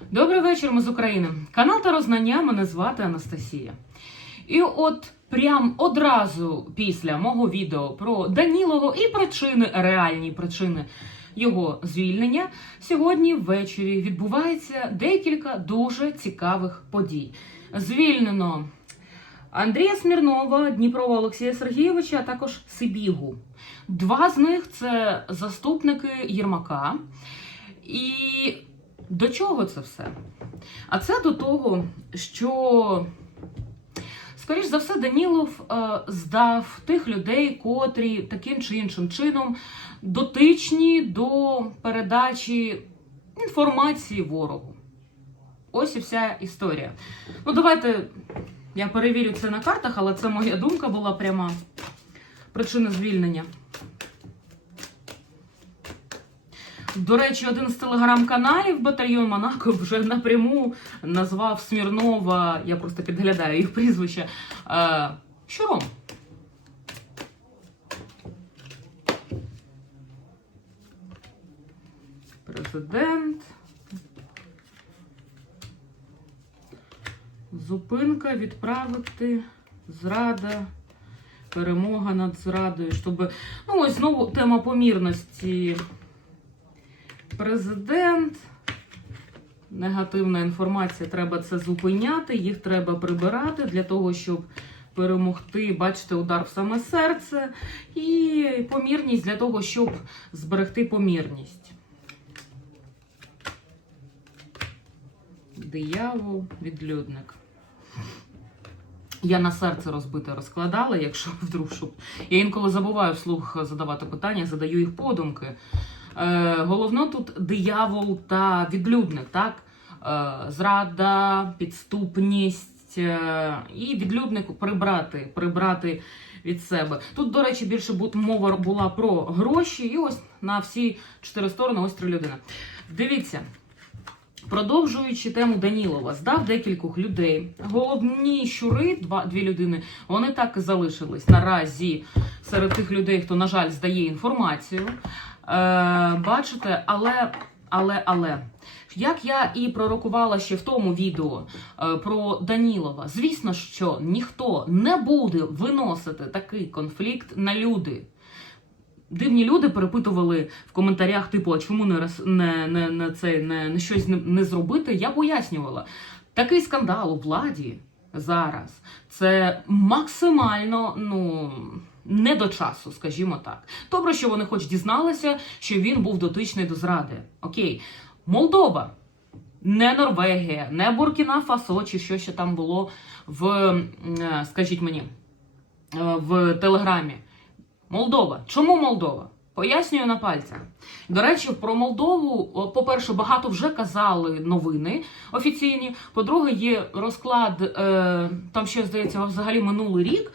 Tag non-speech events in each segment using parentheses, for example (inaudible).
Добрий вечір, ми з України. Канал та Рознання мене звати Анастасія. І от прям одразу після мого відео про Данілого і причини, реальні причини його звільнення, сьогодні ввечері відбувається декілька дуже цікавих подій. Звільнено Андрія Смірнова, Дніпрова Олексія Сергійовича, а також Сибігу. Два з них це заступники Єрмака. І до чого це все? А це до того, що, скоріш за все, Данілов е, здав тих людей, котрі таким чи іншим чином дотичні до передачі інформації ворогу. Ось і вся історія. Ну, давайте я перевірю це на картах, але це моя думка була пряма. Причина звільнення. До речі, один з телеграм-каналів батальйон Монако вже напряму назвав Смірнова, я просто підглядаю їх прізвище, е, щуром. Президент. Зупинка відправити. Зрада. Перемога над зрадою. Щоб... Ну, ось знову тема помірності. Президент. Негативна інформація, треба це зупиняти, їх треба прибирати для того, щоб перемогти, бачите, удар в саме серце, і помірність для того, щоб зберегти помірність. Диявол, відлюдник. Я на серце розбите розкладала, якщо (laughs) вдруг щоб. Я інколи забуваю вслух задавати питання, задаю їх подумки. Е, головно тут диявол та відлюдник, так? Е, зрада, підступність е, і відлюднику прибрати, прибрати від себе. Тут, до речі, більше мова була про гроші, і ось на всі чотири сторони ось три людини. Дивіться. Продовжуючи тему Данілова, здав декількох людей. Головні щури, два, дві людини, вони так і залишились наразі серед тих людей, хто, на жаль, здає інформацію. Е, бачите, але, але, але. Як я і пророкувала ще в тому відео е, про Данілова, звісно, що ніхто не буде виносити такий конфлікт на люди. Дивні люди перепитували в коментарях, типу, а чому не, не, не, не, це, не, не щось не, не зробити? Я пояснювала. Такий скандал у владі зараз це максимально ну, не до часу, скажімо так. Добре, що вони хоч дізналися, що він був дотичний до зради. Окей, Молдова. Не Норвегія, не Буркіна Фасо, чи що ще там було в, е, скажіть мені, е, в Телеграмі. Молдова. Чому Молдова? Пояснюю на пальцях. До речі, про Молдову, по-перше, багато вже казали новини офіційні. По-друге, є розклад, е, там ще здається, взагалі минулий рік,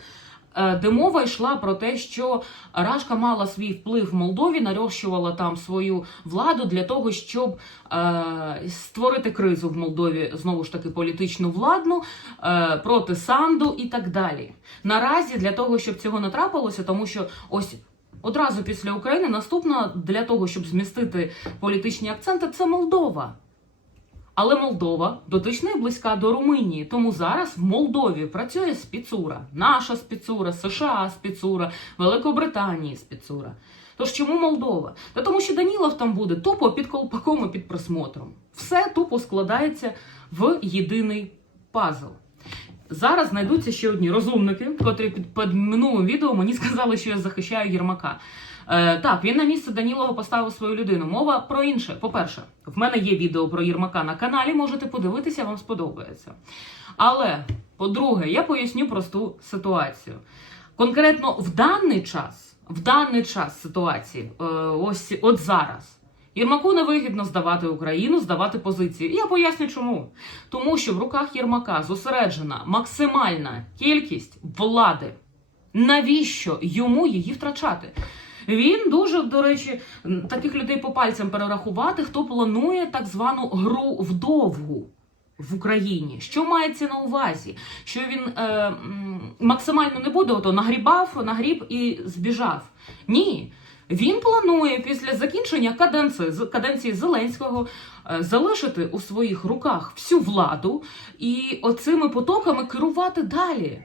де мова йшла про те, що Рашка мала свій вплив в Молдові, нарощувала там свою владу для того, щоб е, створити кризу в Молдові, знову ж таки, політичну владну е, проти Санду і так далі. Наразі для того, щоб цього не трапилося, тому що ось. Одразу після України наступна для того, щоб змістити політичні акценти, це Молдова. Але Молдова дотична і близька до Румунії. Тому зараз в Молдові працює спецура. Наша спецура, США спецура, Великобританії спецура. Тож чому Молдова? Та тому, що Данілов там буде тупо під колпаком і під присмотром. Все тупо складається в єдиний пазл. Зараз знайдуться ще одні розумники, котрі під, під минулим відео мені сказали, що я захищаю Єрмака. Е, так, він на місце Данілова поставив свою людину. Мова про інше. По-перше, в мене є відео про Єрмака на каналі, можете подивитися, вам сподобається. Але, по-друге, я поясню просту ситуацію. Конкретно в даний час, в даний час ситуації, е, ось от зараз. Єрмаку невигідно здавати Україну, здавати позиції. Я поясню чому. Тому що в руках Єрмака зосереджена максимальна кількість влади. Навіщо йому її втрачати? Він дуже, до речі, таких людей по пальцям перерахувати, хто планує так звану гру вдовгу в Україні. Що мається на увазі? Що він е, максимально не буде ото нагрібав, нагріб і збіжав. Ні. Він планує після закінчення каденції, каденції Зеленського е, залишити у своїх руках всю владу і оцими потоками керувати далі.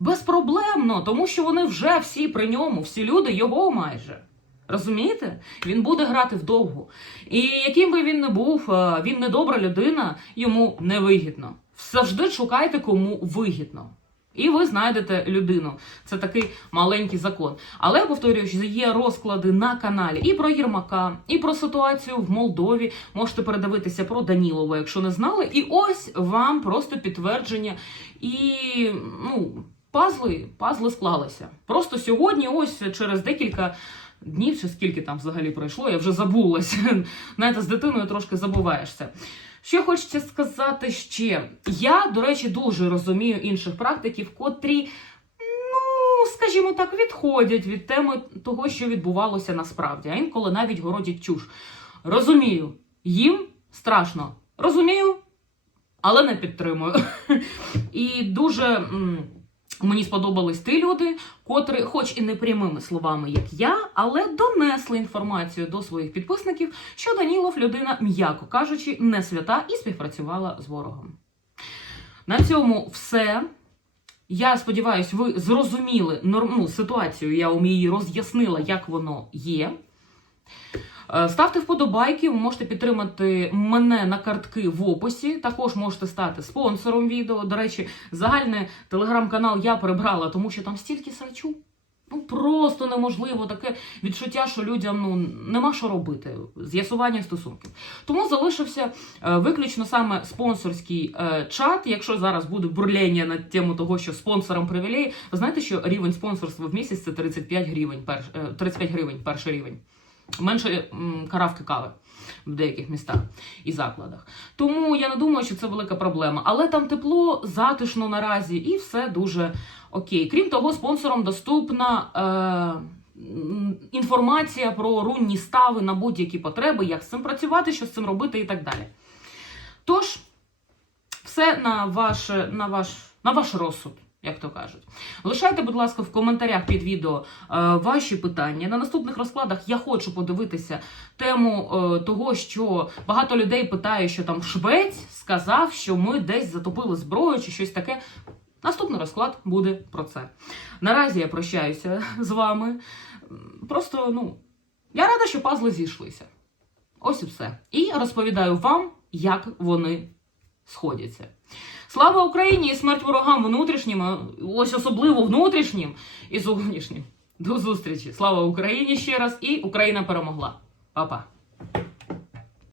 Безпроблемно, тому що вони вже всі при ньому, всі люди його майже. Розумієте? Він буде грати вдовгу. І яким би він не був, е, він не добра людина, йому не вигідно. Завжди шукайте, кому вигідно. І ви знайдете людину. Це такий маленький закон. Але повторюю, що є розклади на каналі і про Єрмака, і про ситуацію в Молдові. Можете передивитися про Данілова, якщо не знали. І ось вам просто підтвердження. І ну, пазли, пазли склалися. Просто сьогодні, ось через декілька. Днів чи скільки там взагалі пройшло, я вже забулася. (laughs) Знаєте, з дитиною трошки забуваєшся. Що хочеться сказати ще? Я, до речі, дуже розумію інших практиків, котрі, ну, скажімо так, відходять від теми того, що відбувалося насправді, а інколи навіть городять чуш. Розумію, їм страшно. Розумію, але не підтримую. (laughs) І дуже. Мені сподобались ті люди, котрі, хоч і не прямими словами, як я, але донесли інформацію до своїх підписників, що Данілов людина, м'яко кажучи, не свята і співпрацювала з ворогом. На цьому все. Я сподіваюся, ви зрозуміли норм- ну, ситуацію. Я вам її роз'яснила, як воно є. Е, Ставте вподобайки, ви можете підтримати мене на картки в описі. Також можете стати спонсором відео. До речі, загальний телеграм-канал я прибрала, тому що там стільки срачу. Ну просто неможливо таке відчуття, що людям ну нема що робити. З'ясування стосунків. Тому залишився е, виключно саме спонсорський е, чат. Якщо зараз буде бурлення на тему того, що спонсорам привілеї, ви знаєте, що рівень спонсорства в місяць це 35 гривень, перш, е, 35 гривень, перший рівень. Менше каравки кави в деяких містах і закладах. Тому я не думаю, що це велика проблема. Але там тепло, затишно наразі, і все дуже окей. Крім того, спонсорам доступна. Е, Інформація про рунні стави на будь-які потреби, як з цим працювати, що з цим робити і так далі. Тож, все на ваш, на ваш, на ваш розсуд, як то кажуть. Лишайте, будь ласка, в коментарях під відео е, ваші питання. На наступних розкладах я хочу подивитися тему е, того, що багато людей питає, що там Швець сказав, що ми десь затопили зброю чи щось таке. Наступний розклад буде про це. Наразі я прощаюся з вами. Просто, ну, я рада, що пазли зійшлися. Ось і все. І розповідаю вам, як вони сходяться. Слава Україні і смерть ворогам внутрішнім, ось особливо внутрішнім і зовнішнім. До зустрічі! Слава Україні ще раз! І Україна перемогла! Па-па!